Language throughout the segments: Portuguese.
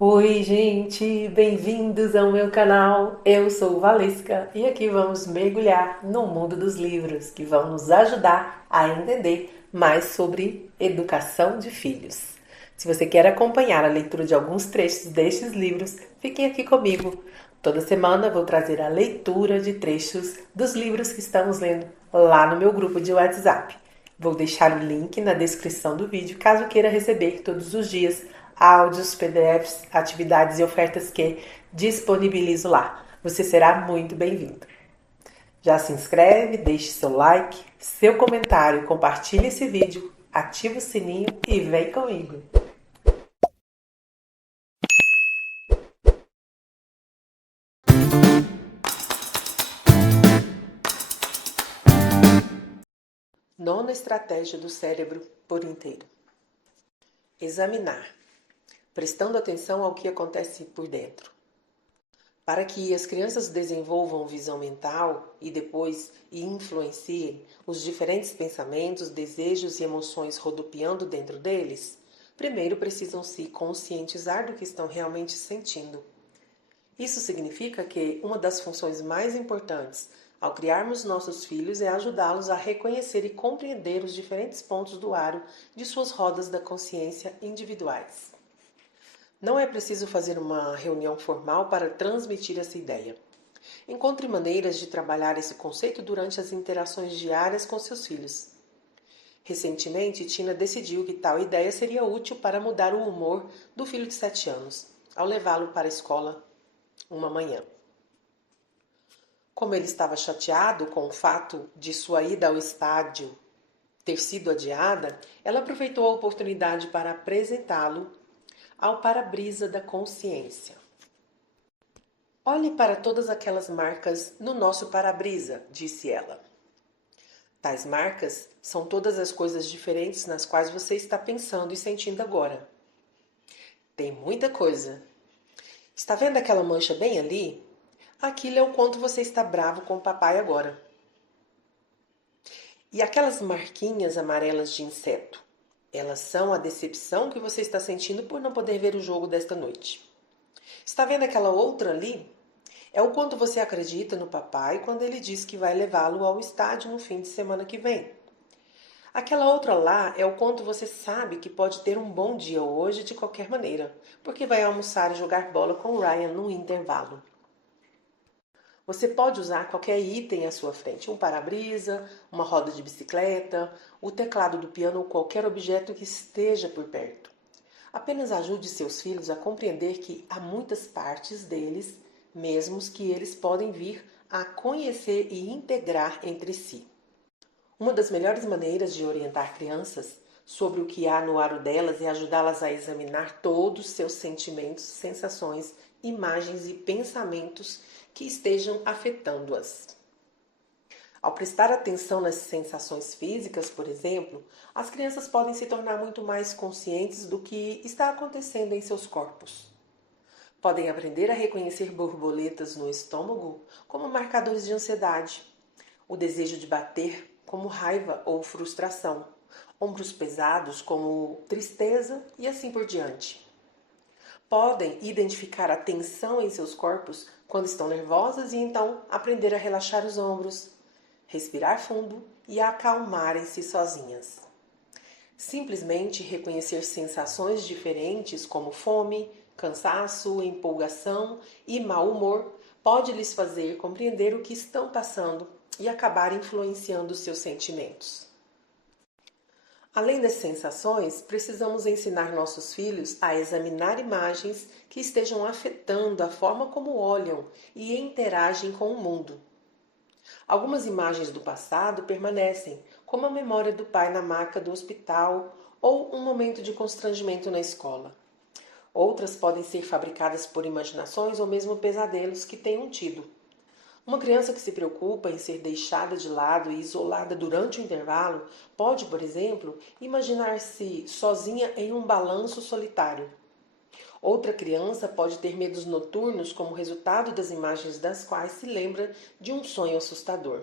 Oi, gente, bem-vindos ao meu canal. Eu sou Valesca e aqui vamos mergulhar no mundo dos livros que vão nos ajudar a entender mais sobre educação de filhos. Se você quer acompanhar a leitura de alguns trechos destes livros, fiquem aqui comigo. Toda semana vou trazer a leitura de trechos dos livros que estamos lendo lá no meu grupo de WhatsApp. Vou deixar o link na descrição do vídeo caso queira receber todos os dias áudios, PDFs, atividades e ofertas que disponibilizo lá. Você será muito bem-vindo. Já se inscreve, deixe seu like, seu comentário, compartilhe esse vídeo, ativa o sininho e vem comigo. Nona estratégia do cérebro por inteiro. Examinar, prestando atenção ao que acontece por dentro. Para que as crianças desenvolvam visão mental e depois influenciem os diferentes pensamentos, desejos e emoções rodopiando dentro deles, primeiro precisam se conscientizar do que estão realmente sentindo. Isso significa que uma das funções mais importantes ao criarmos nossos filhos é ajudá-los a reconhecer e compreender os diferentes pontos do aro de suas rodas da consciência individuais. Não é preciso fazer uma reunião formal para transmitir essa ideia. Encontre maneiras de trabalhar esse conceito durante as interações diárias com seus filhos. Recentemente, Tina decidiu que tal ideia seria útil para mudar o humor do filho de 7 anos, ao levá-lo para a escola uma manhã. Como ele estava chateado com o fato de sua ida ao estádio ter sido adiada, ela aproveitou a oportunidade para apresentá-lo ao para-brisa da consciência. Olhe para todas aquelas marcas no nosso para-brisa, disse ela. Tais marcas são todas as coisas diferentes nas quais você está pensando e sentindo agora. Tem muita coisa. Está vendo aquela mancha bem ali? Aquilo é o quanto você está bravo com o papai agora. E aquelas marquinhas amarelas de inseto? Elas são a decepção que você está sentindo por não poder ver o jogo desta noite. Está vendo aquela outra ali? É o quanto você acredita no papai quando ele diz que vai levá-lo ao estádio no fim de semana que vem. Aquela outra lá é o quanto você sabe que pode ter um bom dia hoje de qualquer maneira, porque vai almoçar e jogar bola com o Ryan no intervalo. Você pode usar qualquer item à sua frente, um para-brisa, uma roda de bicicleta, o teclado do piano ou qualquer objeto que esteja por perto. Apenas ajude seus filhos a compreender que há muitas partes deles, mesmos que eles podem vir a conhecer e integrar entre si. Uma das melhores maneiras de orientar crianças sobre o que há no aro delas é ajudá-las a examinar todos os seus sentimentos, sensações, imagens e pensamentos que estejam afetando-as. Ao prestar atenção nas sensações físicas, por exemplo, as crianças podem se tornar muito mais conscientes do que está acontecendo em seus corpos. Podem aprender a reconhecer borboletas no estômago como marcadores de ansiedade, o desejo de bater como raiva ou frustração, ombros pesados como tristeza e assim por diante. Podem identificar a tensão em seus corpos quando estão nervosas e então aprender a relaxar os ombros, respirar fundo e acalmarem-se sozinhas. Simplesmente reconhecer sensações diferentes como fome, cansaço, empolgação e mau humor pode lhes fazer compreender o que estão passando e acabar influenciando seus sentimentos. Além das sensações, precisamos ensinar nossos filhos a examinar imagens que estejam afetando a forma como olham e interagem com o mundo. Algumas imagens do passado permanecem, como a memória do pai na maca do hospital ou um momento de constrangimento na escola. Outras podem ser fabricadas por imaginações ou mesmo pesadelos que tenham tido. Uma criança que se preocupa em ser deixada de lado e isolada durante o intervalo pode, por exemplo, imaginar-se sozinha em um balanço solitário. Outra criança pode ter medos noturnos como resultado das imagens das quais se lembra de um sonho assustador.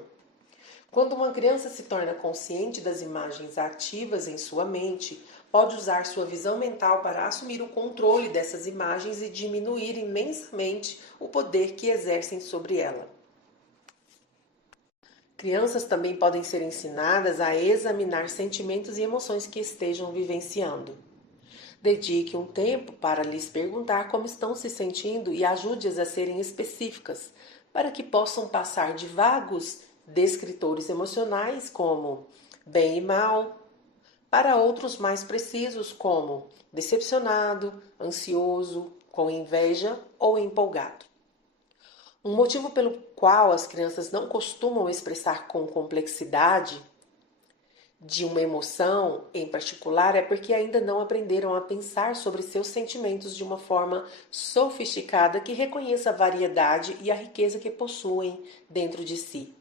Quando uma criança se torna consciente das imagens ativas em sua mente, pode usar sua visão mental para assumir o controle dessas imagens e diminuir imensamente o poder que exercem sobre ela. Crianças também podem ser ensinadas a examinar sentimentos e emoções que estejam vivenciando. Dedique um tempo para lhes perguntar como estão se sentindo e ajude-as a serem específicas, para que possam passar de vagos descritores emocionais, como bem e mal, para outros mais precisos, como decepcionado, ansioso, com inveja ou empolgado. Um motivo pelo qual as crianças não costumam expressar com complexidade de uma emoção em particular é porque ainda não aprenderam a pensar sobre seus sentimentos de uma forma sofisticada que reconheça a variedade e a riqueza que possuem dentro de si.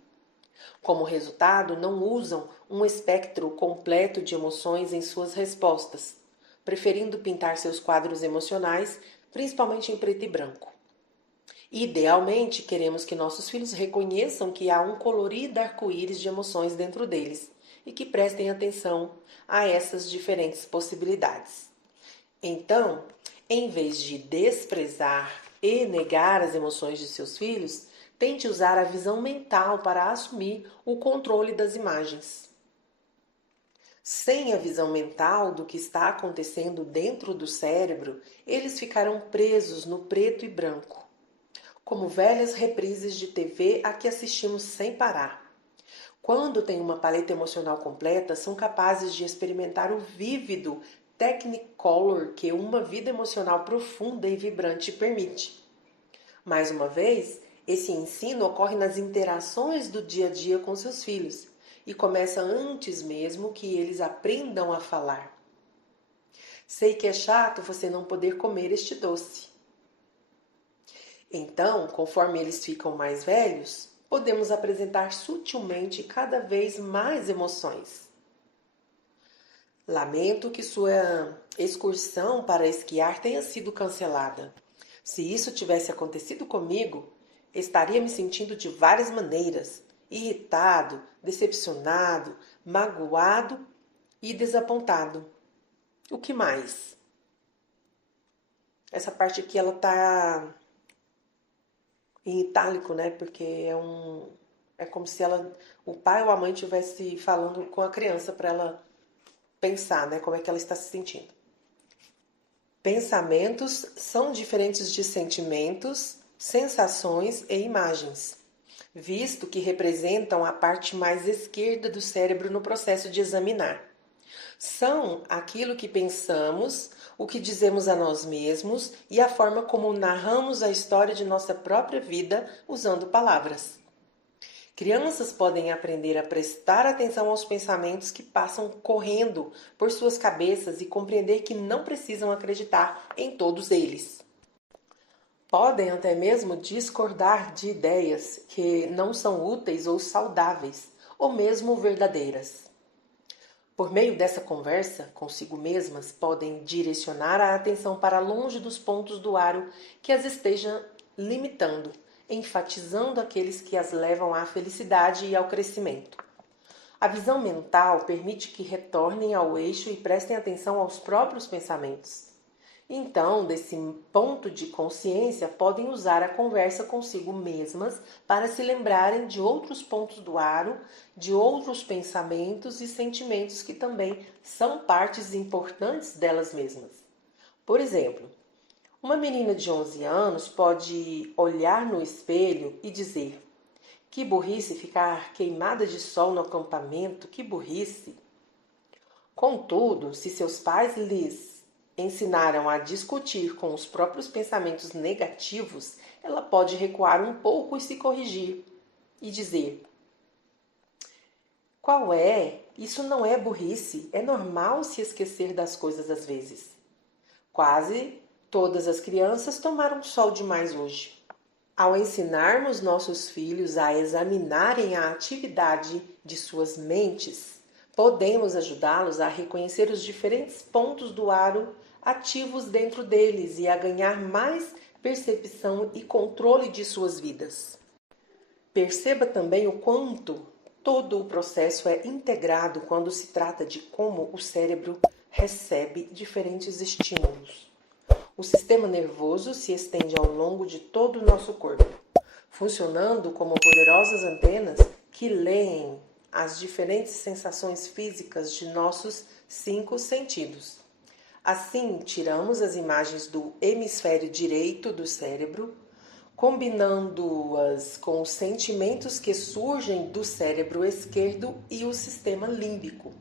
Como resultado, não usam um espectro completo de emoções em suas respostas, preferindo pintar seus quadros emocionais, principalmente em preto e branco. Idealmente, queremos que nossos filhos reconheçam que há um colorido arco-íris de emoções dentro deles e que prestem atenção a essas diferentes possibilidades. Então, em vez de desprezar e negar as emoções de seus filhos, tente usar a visão mental para assumir o controle das imagens. Sem a visão mental do que está acontecendo dentro do cérebro, eles ficarão presos no preto e branco, como velhas reprises de TV a que assistimos sem parar. Quando têm uma paleta emocional completa, são capazes de experimentar o vívido Technicolor que uma vida emocional profunda e vibrante permite. Mais uma vez, esse ensino ocorre nas interações do dia a dia com seus filhos e começa antes mesmo que eles aprendam a falar. Sei que é chato você não poder comer este doce. Então, conforme eles ficam mais velhos, podemos apresentar sutilmente cada vez mais emoções. Lamento que sua excursão para esquiar tenha sido cancelada. Se isso tivesse acontecido comigo, estaria me sentindo de várias maneiras: irritado, decepcionado, magoado e desapontado. O que mais? Essa parte aqui ela tá em itálico, né? Porque é como se o pai ou a mãe estivesse falando com a criança para ela pensar, né? Como é que ela está se sentindo. Pensamentos são diferentes de sentimentos, sensações e imagens, visto que representam a parte mais esquerda do cérebro no processo de examinar. São aquilo que pensamos, o que dizemos a nós mesmos e a forma como narramos a história de nossa própria vida usando palavras. Crianças podem aprender a prestar atenção aos pensamentos que passam correndo por suas cabeças e compreender que não precisam acreditar em todos eles. Podem até mesmo discordar de ideias que não são úteis ou saudáveis, ou mesmo verdadeiras. Por meio dessa conversa consigo mesmas, podem direcionar a atenção para longe dos pontos do aro que as esteja limitando, enfatizando aqueles que as levam à felicidade e ao crescimento. A visão mental permite que retornem ao eixo e prestem atenção aos próprios pensamentos. Então, desse ponto de consciência, podem usar a conversa consigo mesmas para se lembrarem de outros pontos do aro, de outros pensamentos e sentimentos que também são partes importantes delas mesmas. Por exemplo, uma menina de 11 anos pode olhar no espelho e dizer: "Que burrice ficar queimada de sol no acampamento, que burrice!" Contudo, se seus pais lhes ensinaram a discutir com os próprios pensamentos negativos, ela pode recuar um pouco e se corrigir e dizer: "Qual é? Isso não é burrice, é normal se esquecer das coisas às vezes." Quase todas as crianças tomaram sol demais hoje. Ao ensinarmos nossos filhos a examinarem a atividade de suas mentes, podemos ajudá-los a reconhecer os diferentes pontos do aro ativos dentro deles e a ganhar mais percepção e controle de suas vidas. Perceba também o quanto todo o processo é integrado quando se trata de como o cérebro recebe diferentes estímulos. O sistema nervoso se estende ao longo de todo o nosso corpo, funcionando como poderosas antenas que leem as diferentes sensações físicas de nossos 5 sentidos. Assim, tiramos as imagens do hemisfério direito do cérebro, combinando-as com os sentimentos que surgem do cérebro esquerdo e o sistema límbico.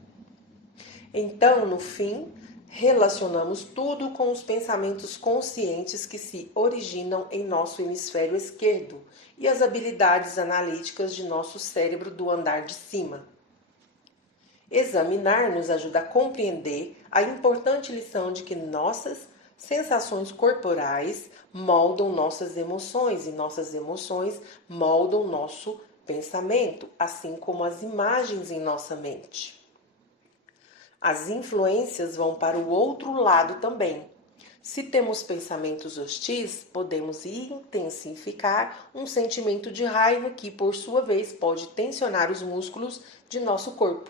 Então, no fim, relacionamos tudo com os pensamentos conscientes que se originam em nosso hemisfério esquerdo e as habilidades analíticas de nosso cérebro do andar de cima. Examinar nos ajuda a compreender a importante lição de que nossas sensações corporais moldam nossas emoções e nossas emoções moldam nosso pensamento, assim como as imagens em nossa mente. As influências vão para o outro lado também. Se temos pensamentos hostis, podemos intensificar um sentimento de raiva que, por sua vez, pode tensionar os músculos de nosso corpo.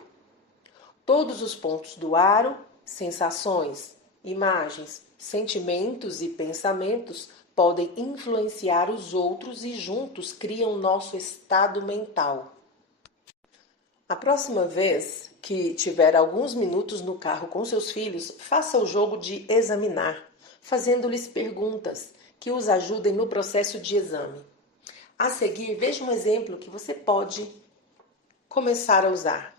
Todos os pontos do aro, sensações, imagens, sentimentos e pensamentos podem influenciar os outros e juntos criam nosso estado mental. A próxima vez que tiver alguns minutos no carro com seus filhos, faça o jogo de examinar, fazendo-lhes perguntas que os ajudem no processo de exame. A seguir, veja um exemplo que você pode começar a usar.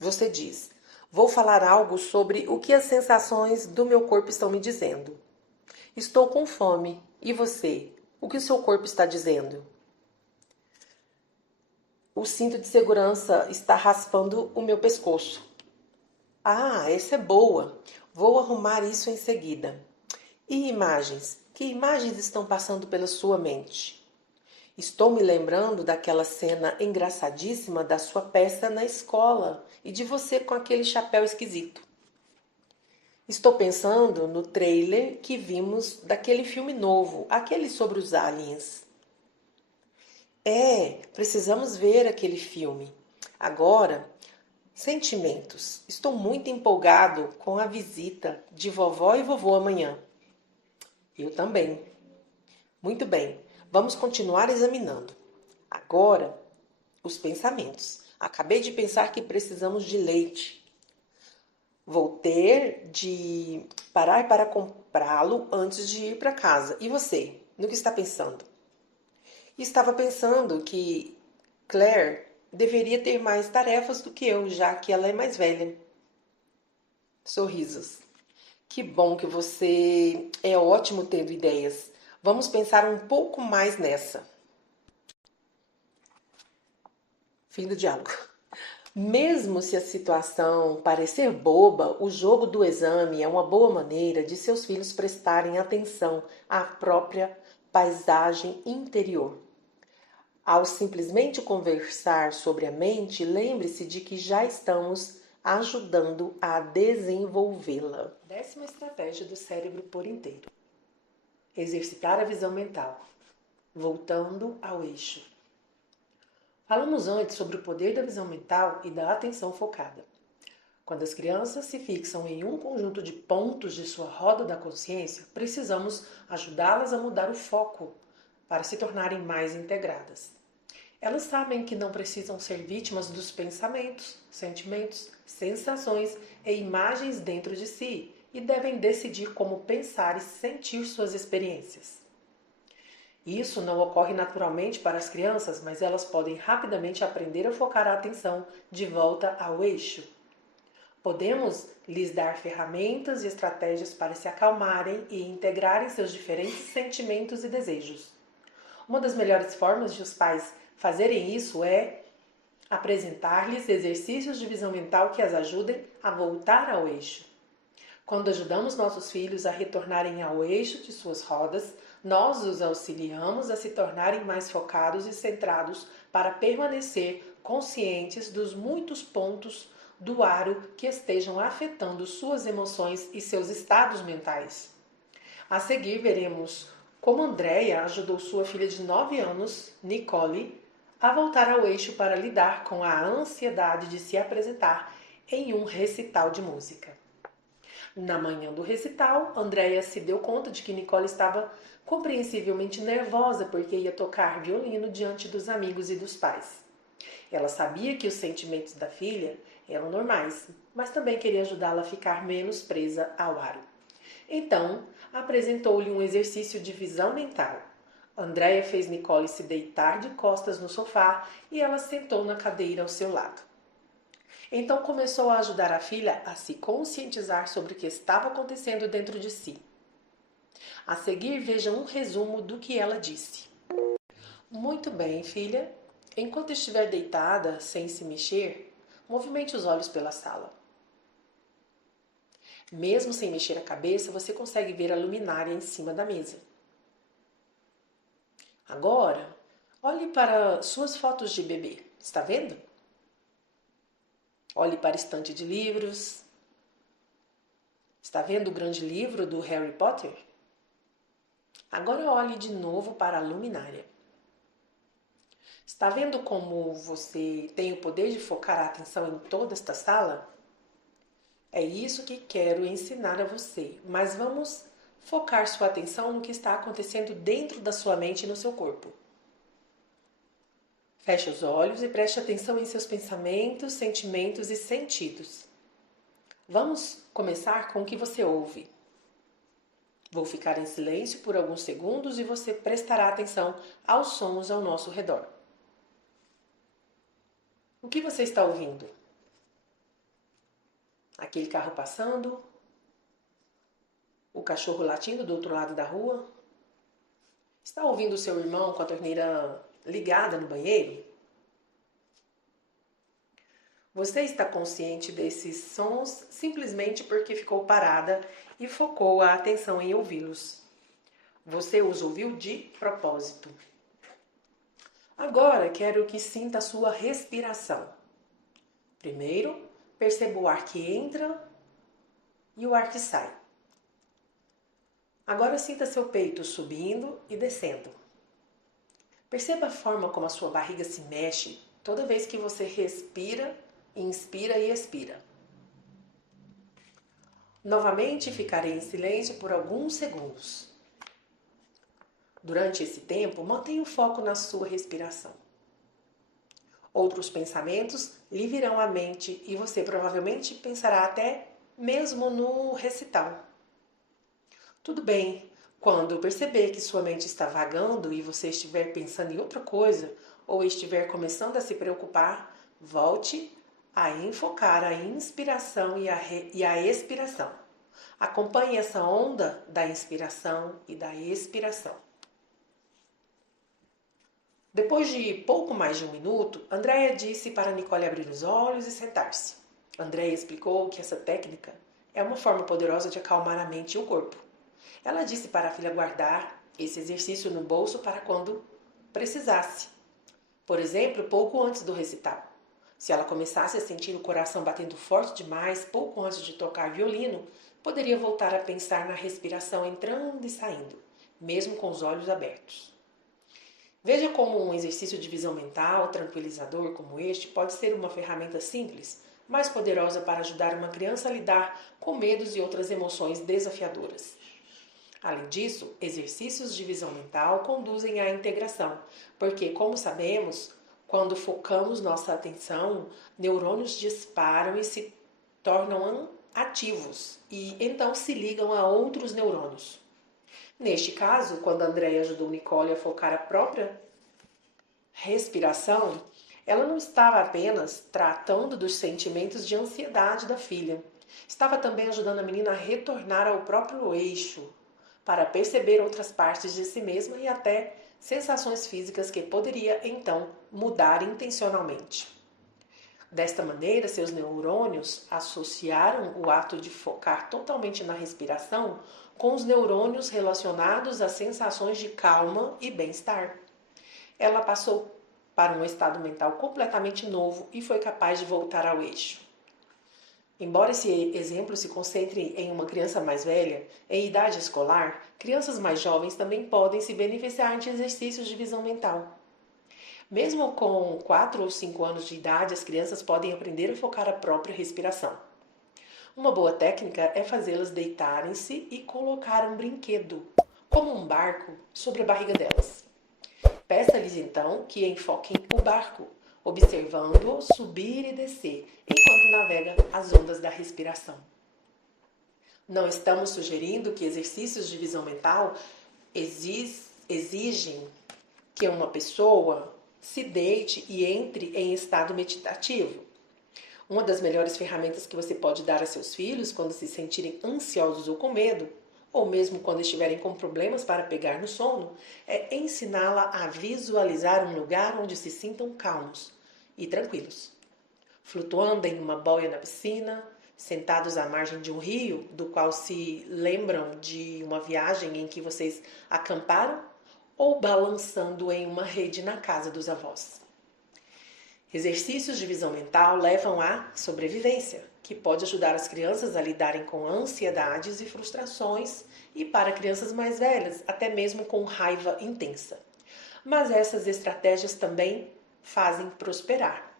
Você diz: vou falar algo sobre o que as sensações do meu corpo estão me dizendo. Estou com fome. E você? O que o seu corpo está dizendo? O cinto de segurança está raspando o meu pescoço. Ah, essa é boa. Vou arrumar isso em seguida. E imagens? Que imagens estão passando pela sua mente? Estou me lembrando daquela cena engraçadíssima da sua peça na escola e de você com aquele chapéu esquisito. Estou pensando no trailer que vimos daquele filme novo, aquele sobre os aliens. Precisamos ver aquele filme. Agora, sentimentos. Estou muito empolgado com a visita de vovó e vovô amanhã. Eu também. Muito bem, vamos continuar examinando. Agora, os pensamentos. Acabei de pensar que precisamos de leite. Vou ter de parar para comprá-lo antes de ir para casa. E você? No que está pensando? Estava pensando que Claire deveria ter mais tarefas do que eu, já que ela é mais velha. Sorrisos. Que bom que você é ótimo tendo ideias. Vamos pensar um pouco mais nessa. Fim do diálogo. Mesmo se a situação parecer boba, o jogo do exame é uma boa maneira de seus filhos prestarem atenção à própria paisagem interior. Ao simplesmente conversar sobre a mente, lembre-se de que já estamos ajudando a desenvolvê-la. 10ª estratégia do cérebro por inteiro. Exercitar a visão mental. Voltando ao eixo. Falamos antes sobre o poder da visão mental e da atenção focada. Quando as crianças se fixam em um conjunto de pontos de sua roda da consciência, precisamos ajudá-las a mudar o foco para se tornarem mais integradas. Elas sabem que não precisam ser vítimas dos pensamentos, sentimentos, sensações e imagens dentro de si e devem decidir como pensar e sentir suas experiências. Isso não ocorre naturalmente para as crianças, mas elas podem rapidamente aprender a focar a atenção de volta ao eixo. Podemos lhes dar ferramentas e estratégias para se acalmarem e integrarem seus diferentes sentimentos e desejos. Uma das melhores formas de os pais fazerem isso é apresentar-lhes exercícios de visão mental que as ajudem a voltar ao eixo. Quando ajudamos nossos filhos a retornarem ao eixo de suas rodas, nós os auxiliamos a se tornarem mais focados e centrados para permanecer conscientes dos muitos pontos do aro que estejam afetando suas emoções e seus estados mentais. A seguir, veremos como Andrea ajudou sua filha de 9 anos, Nicole, a voltar ao eixo para lidar com a ansiedade de se apresentar em um recital de música. Na manhã do recital, Andréia se deu conta de que Nicole estava compreensivelmente nervosa porque ia tocar violino diante dos amigos e dos pais. Ela sabia que os sentimentos da filha eram normais, mas também queria ajudá-la a ficar menos presa ao aro. Então, apresentou-lhe um exercício de visão mental. Andréia fez Nicole se deitar de costas no sofá e ela sentou na cadeira ao seu lado. Então começou a ajudar a filha a se conscientizar sobre o que estava acontecendo dentro de si. A seguir, veja um resumo do que ela disse. Muito bem, filha. Enquanto estiver deitada, sem se mexer, movimente os olhos pela sala. Mesmo sem mexer a cabeça, você consegue ver a luminária em cima da mesa. Agora, olhe para suas fotos de bebê. Está vendo? Olhe para a estante de livros. Está vendo o grande livro do Harry Potter? Agora olhe de novo para a luminária. Está vendo como você tem o poder de focar a atenção em toda esta sala? É isso que quero ensinar a você, mas vamos focar sua atenção no que está acontecendo dentro da sua mente e no seu corpo. Feche os olhos e preste atenção em seus pensamentos, sentimentos e sentidos. Vamos começar com o que você ouve. Vou ficar em silêncio por alguns segundos e você prestará atenção aos sons ao nosso redor. O que você está ouvindo? Aquele carro passando? O cachorro latindo do outro lado da rua? Está ouvindo o seu irmão com a torneira ligada no banheiro? Você está consciente desses sons simplesmente porque ficou parada e focou a atenção em ouvi-los. Você os ouviu de propósito. Agora quero que sinta a sua respiração. Primeiro, perceba o ar que entra e o ar que sai. Agora sinta seu peito subindo e descendo. Perceba a forma como a sua barriga se mexe toda vez que você respira, inspira e expira. Novamente ficarei em silêncio por alguns segundos. Durante esse tempo, mantenha o foco na sua respiração. Outros pensamentos lhe virão à mente e você provavelmente pensará até mesmo no recital. Tudo bem, quando perceber que sua mente está vagando e você estiver pensando em outra coisa ou estiver começando a se preocupar, volte a enfocar a inspiração e a expiração. Acompanhe essa onda da inspiração e da expiração. Depois de pouco mais de um minuto, Andréia disse para Nicole abrir os olhos e sentar-se. Andréia explicou que essa técnica é uma forma poderosa de acalmar a mente e o corpo. Ela disse para a filha guardar esse exercício no bolso para quando precisasse. Por exemplo, pouco antes do recital. Se ela começasse a sentir o coração batendo forte demais, pouco antes de tocar violino, poderia voltar a pensar na respiração entrando e saindo, mesmo com os olhos abertos. Veja como um exercício de visão mental tranquilizador como este pode ser uma ferramenta simples, mas poderosa para ajudar uma criança a lidar com medos e outras emoções desafiadoras. Além disso, exercícios de visão mental conduzem à integração, porque, como sabemos, quando focamos nossa atenção, neurônios disparam e se tornam ativos e então se ligam a outros neurônios. Neste caso, quando a Andréia ajudou Nicole a focar a própria respiração, ela não estava apenas tratando dos sentimentos de ansiedade da filha, estava também ajudando a menina a retornar ao próprio eixo, para perceber outras partes de si mesma e até sensações físicas que poderia, então, mudar intencionalmente. Desta maneira, seus neurônios associaram o ato de focar totalmente na respiração com os neurônios relacionados às sensações de calma e bem-estar. Ela passou para um estado mental completamente novo e foi capaz de voltar ao eixo. Embora esse exemplo se concentre em uma criança mais velha, em idade escolar, crianças mais jovens também podem se beneficiar de exercícios de visão mental. Mesmo com 4 ou 5 anos de idade, as crianças podem aprender a focar a própria respiração. Uma boa técnica é fazê-las deitarem-se e colocar um brinquedo, como um barco, sobre a barriga delas. Peça-lhes então que enfoquem o barco, observando-o subir e descer, enquanto navega as ondas da respiração. Não estamos sugerindo que exercícios de visão mental exigem que uma pessoa se deite e entre em estado meditativo. Uma das melhores ferramentas que você pode dar a seus filhos quando se sentirem ansiosos ou com medo, ou mesmo quando estiverem com problemas para pegar no sono, é ensiná-la a visualizar um lugar onde se sintam calmos e tranquilos. Flutuando em uma boia na piscina, sentados à margem de um rio, do qual se lembram de uma viagem em que vocês acamparam, ou balançando em uma rede na casa dos avós. Exercícios de visão mental levam à sobrevivência, que pode ajudar as crianças a lidarem com ansiedades e frustrações, e para crianças mais velhas, até mesmo com raiva intensa. Mas essas estratégias também fazem prosperar.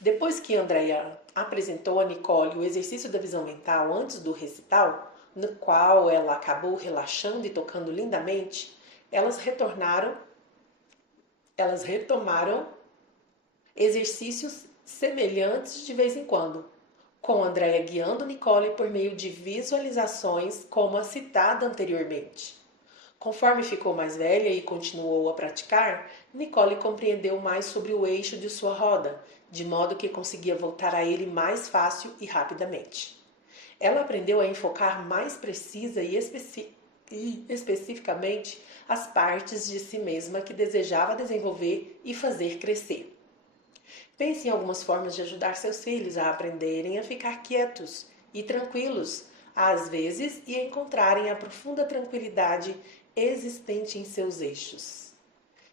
Depois que Andrea apresentou a Nicole o exercício da visão mental antes do recital, no qual ela acabou relaxando e tocando lindamente, elas retomaram exercícios semelhantes de vez em quando, com Andrea guiando Nicole por meio de visualizações como a citada anteriormente. Conforme ficou mais velha e continuou a praticar, Nicole compreendeu mais sobre o eixo de sua roda, de modo que conseguia voltar a ele mais fácil e rapidamente. Ela aprendeu a enfocar mais precisa e especificamente as partes de si mesma que desejava desenvolver e fazer crescer. Pense em algumas formas de ajudar seus filhos a aprenderem a ficar quietos e tranquilos, às vezes, e encontrarem a profunda tranquilidade existente em seus eixos.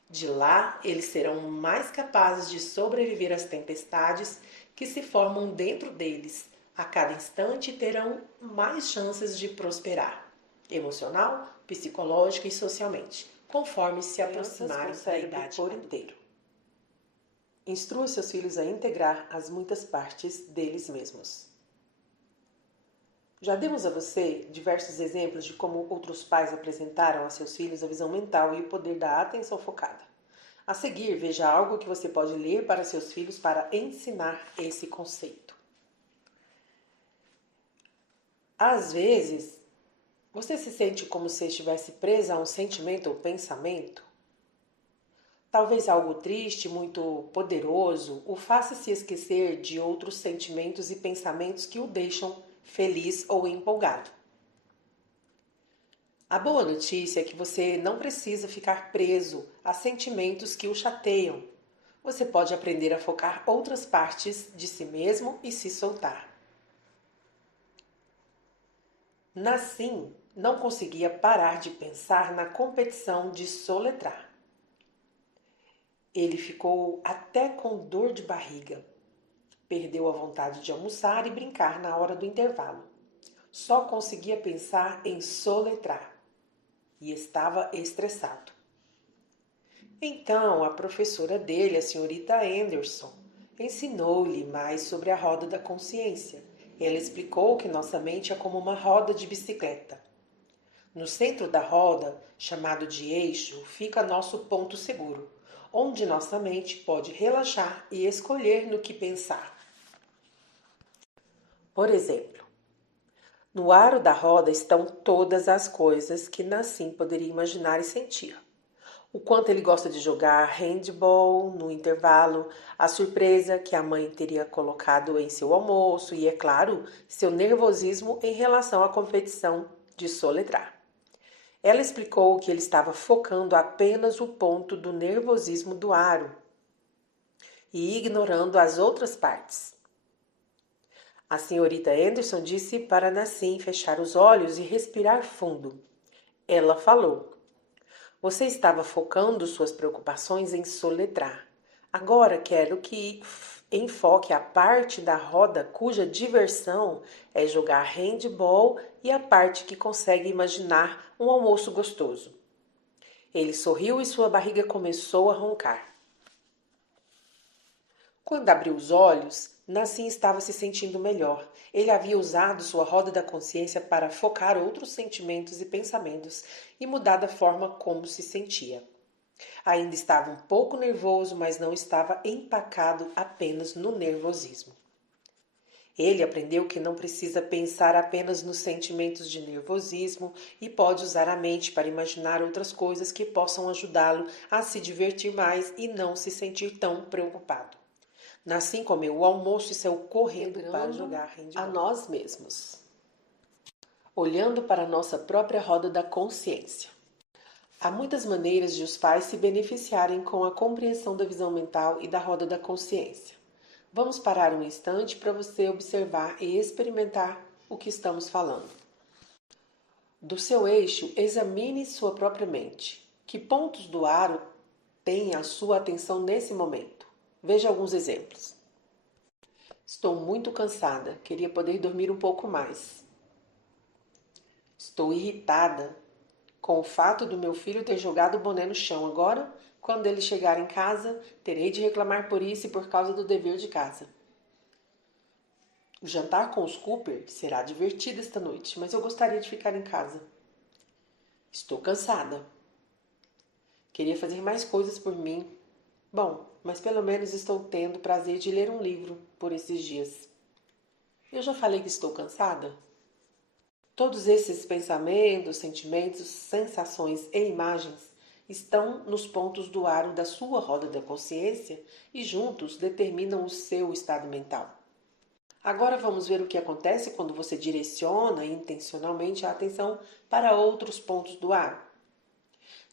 De lá, eles serão mais capazes de sobreviver às tempestades que se formam dentro deles. A cada instante terão mais chances de prosperar, emocional, psicológica e socialmente, conforme se aproximarem da idade por inteiro. Instrua seus filhos a integrar as muitas partes deles mesmos. Já demos a você diversos exemplos de como outros pais apresentaram a seus filhos a visão mental e o poder da atenção focada. A seguir, veja algo que você pode ler para seus filhos para ensinar esse conceito. Às vezes, você se sente como se estivesse presa a um sentimento ou pensamento? Talvez algo triste, muito poderoso, o faça se esquecer de outros sentimentos e pensamentos que o deixam feliz ou empolgado. A boa notícia é que você não precisa ficar preso a sentimentos que o chateiam. Você pode aprender a focar outras partes de si mesmo e se soltar. Nassim não conseguia parar de pensar na competição de soletrar. Ele ficou até com dor de barriga. Perdeu a vontade de almoçar e brincar na hora do intervalo. Só conseguia pensar em soletrar e estava estressado. Então, a professora dele, a senhorita Anderson, ensinou-lhe mais sobre a roda da consciência. Ela explicou que nossa mente é como uma roda de bicicleta. No centro da roda, chamado de eixo, fica nosso ponto seguro, onde nossa mente pode relaxar e escolher no que pensar. Por exemplo, no aro da roda estão todas as coisas que Nassim poderia imaginar e sentir. O quanto ele gosta de jogar handball no intervalo, a surpresa que a mãe teria colocado em seu almoço e, é claro, seu nervosismo em relação à competição de soletrar. Ela explicou que ele estava focando apenas o ponto do nervosismo do aro e ignorando as outras partes. A senhorita Anderson disse para Nassim fechar os olhos e respirar fundo. Ela falou: "Você estava focando suas preocupações em soletrar. Agora quero que enfoque a parte da roda cuja diversão é jogar handball e a parte que consegue imaginar um almoço gostoso." Ele sorriu e sua barriga começou a roncar. Quando abriu os olhos, Nassim estava se sentindo melhor. Ele havia usado sua roda da consciência para focar outros sentimentos e pensamentos e mudar a forma como se sentia. Ainda estava um pouco nervoso, mas não estava empacado apenas no nervosismo. Ele aprendeu que não precisa pensar apenas nos sentimentos de nervosismo e pode usar a mente para imaginar outras coisas que possam ajudá-lo a se divertir mais e não se sentir tão preocupado. Nassim comeu o almoço e saiu correndo para jogar handball. A nós mesmos. Olhando para a nossa própria roda da consciência. Há muitas maneiras de os pais se beneficiarem com a compreensão da visão mental e da roda da consciência. Vamos parar um instante para você observar e experimentar o que estamos falando. Do seu eixo, examine sua própria mente. Que pontos do aro têm a sua atenção nesse momento? Veja alguns exemplos. Estou muito cansada, queria poder dormir um pouco mais. Estou irritada com o fato do meu filho ter jogado o boné no chão. Agora, quando ele chegar em casa, terei de reclamar por isso e por causa do dever de casa. O jantar com os Cooper será divertido esta noite, mas eu gostaria de ficar em casa. Estou cansada. Queria fazer mais coisas por mim. Bom, mas pelo menos estou tendo o prazer de ler um livro por esses dias. Eu já falei que estou cansada? Todos esses pensamentos, sentimentos, sensações e imagens estão nos pontos do aro da sua roda da consciência e juntos determinam o seu estado mental. Agora vamos ver o que acontece quando você direciona intencionalmente a atenção para outros pontos do aro.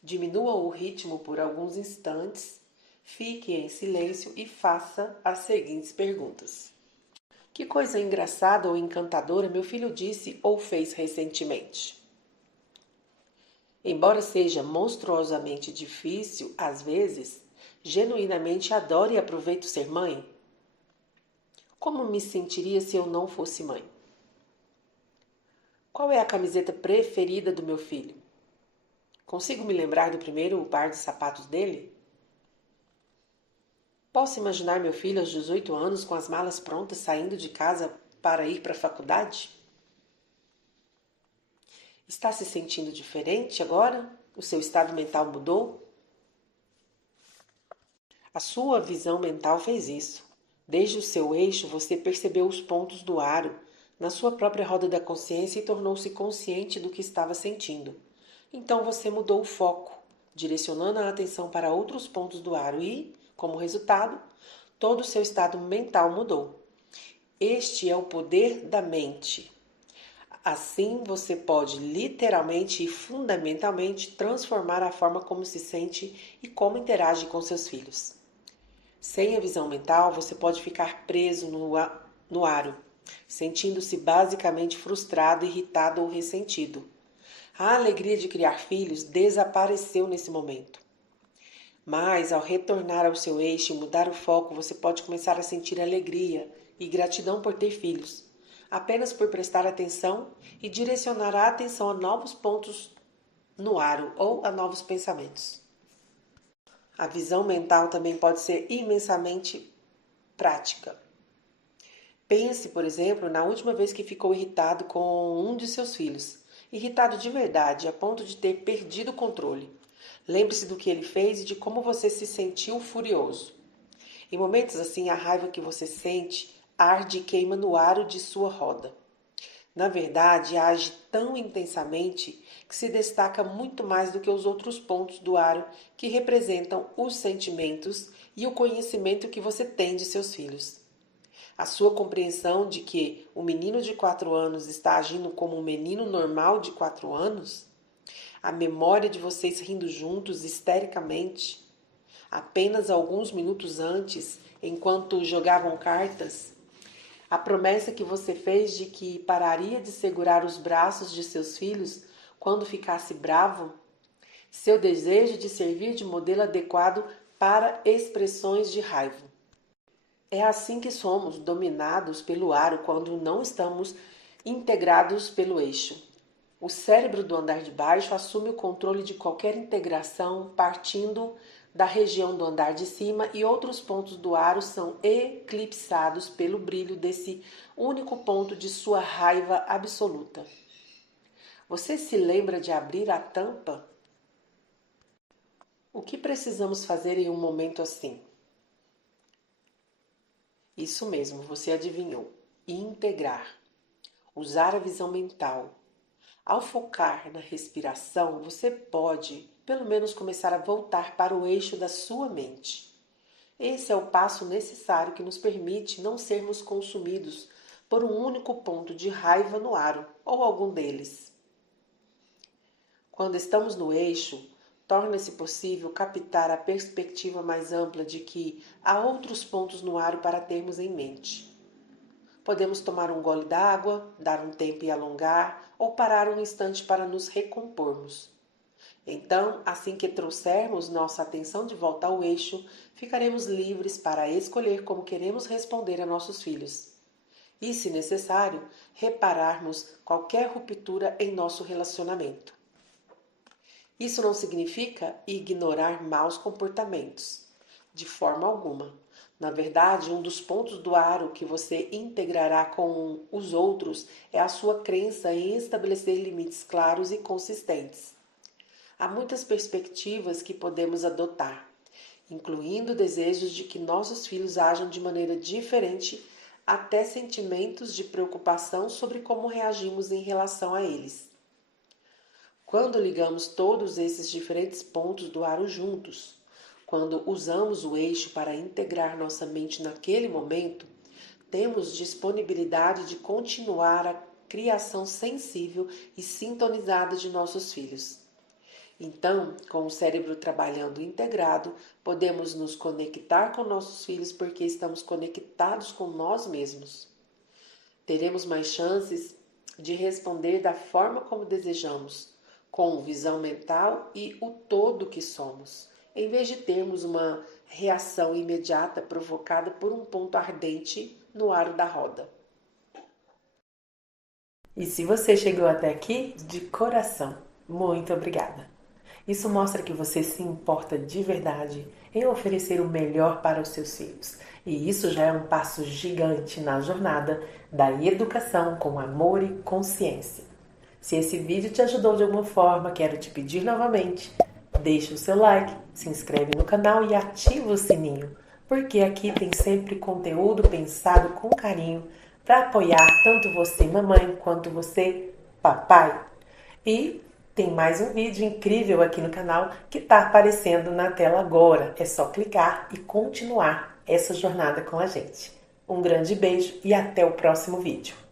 Diminua o ritmo por alguns instantes, fique em silêncio e faça as seguintes perguntas. Que coisa engraçada ou encantadora meu filho disse ou fez recentemente? Embora seja monstruosamente difícil, às vezes, genuinamente adoro e aproveito ser mãe. Como me sentiria se eu não fosse mãe? Qual é a camiseta preferida do meu filho? Consigo me lembrar do primeiro par de sapatos dele? Posso imaginar meu filho aos 18 anos com as malas prontas saindo de casa para ir para a faculdade? Está se sentindo diferente agora? O seu estado mental mudou? A sua visão mental fez isso. Desde o seu eixo, você percebeu os pontos do aro na sua própria roda da consciência e tornou-se consciente do que estava sentindo. Então você mudou o foco, direcionando a atenção para outros pontos do aro e, como resultado, todo o seu estado mental mudou. Este é o poder da mente. Assim, você pode literalmente e fundamentalmente transformar a forma como se sente e como interage com seus filhos. Sem a visão mental, você pode ficar preso no aro, sentindo-se basicamente frustrado, irritado ou ressentido. A alegria de criar filhos desapareceu nesse momento. Mas, ao retornar ao seu eixo e mudar o foco, você pode começar a sentir alegria e gratidão por ter filhos, apenas por prestar atenção e direcionar a atenção a novos pontos no aro ou a novos pensamentos. A visão mental também pode ser imensamente prática. Pense, por exemplo, na última vez que ficou irritado com um de seus filhos. Irritado de verdade, a ponto de ter perdido o controle. Lembre-se do que ele fez e de como você se sentiu furioso. Em momentos assim, a raiva que você sente arde e queima no aro de sua roda. Na verdade, age tão intensamente que se destaca muito mais do que os outros pontos do aro que representam os sentimentos e o conhecimento que você tem de seus filhos. A sua compreensão de que o menino de 4 anos está agindo como um menino normal de 4 anos, a memória de vocês rindo juntos histericamente, apenas alguns minutos antes, enquanto jogavam cartas, a promessa que você fez de que pararia de segurar os braços de seus filhos quando ficasse bravo, seu desejo de servir de modelo adequado para expressões de raiva. É assim que somos dominados pelo aro quando não estamos integrados pelo eixo. O cérebro do andar de baixo assume o controle de qualquer integração partindo da região do andar de cima e outros pontos do aro são eclipsados pelo brilho desse único ponto de sua raiva absoluta. Você se lembra de abrir a tampa? O que precisamos fazer em um momento assim? Isso mesmo, você adivinhou. Integrar. Usar a visão mental. Ao focar na respiração, você pode, pelo menos, começar a voltar para o eixo da sua mente. Esse é o passo necessário que nos permite não sermos consumidos por um único ponto de raiva no aro, ou algum deles. Quando estamos no eixo, torna-se possível captar a perspectiva mais ampla de que há outros pontos no aro para termos em mente. Podemos tomar um gole d'água, dar um tempo e alongar, ou parar um instante para nos recompormos. Então, assim que trouxermos nossa atenção de volta ao eixo, ficaremos livres para escolher como queremos responder a nossos filhos. E, se necessário, repararmos qualquer ruptura em nosso relacionamento. Isso não significa ignorar maus comportamentos, de forma alguma. Na verdade, um dos pontos do aro que você integrará com os outros é a sua crença em estabelecer limites claros e consistentes. Há muitas perspectivas que podemos adotar, incluindo desejos de que nossos filhos ajam de maneira diferente, até sentimentos de preocupação sobre como reagimos em relação a eles. Quando ligamos todos esses diferentes pontos do aro juntos, quando usamos o eixo para integrar nossa mente naquele momento, temos disponibilidade de continuar a criação sensível e sintonizada de nossos filhos. Então, com o cérebro trabalhando integrado, podemos nos conectar com nossos filhos porque estamos conectados com nós mesmos. Teremos mais chances de responder da forma como desejamos, com visão mental e o todo que somos, em vez de termos uma reação imediata provocada por um ponto ardente no aro da roda. E se você chegou até aqui, de coração, muito obrigada. Isso mostra que você se importa de verdade em oferecer o melhor para os seus filhos. E isso já é um passo gigante na jornada da educação com amor e consciência. Se esse vídeo te ajudou de alguma forma, quero te pedir novamente, deixa o seu like, se inscreve no canal e ativa o sininho, porque aqui tem sempre conteúdo pensado com carinho para apoiar tanto você, mamãe, quanto você, papai. E tem mais um vídeo incrível aqui no canal que está aparecendo na tela agora. É só clicar e continuar essa jornada com a gente. Um grande beijo e até o próximo vídeo.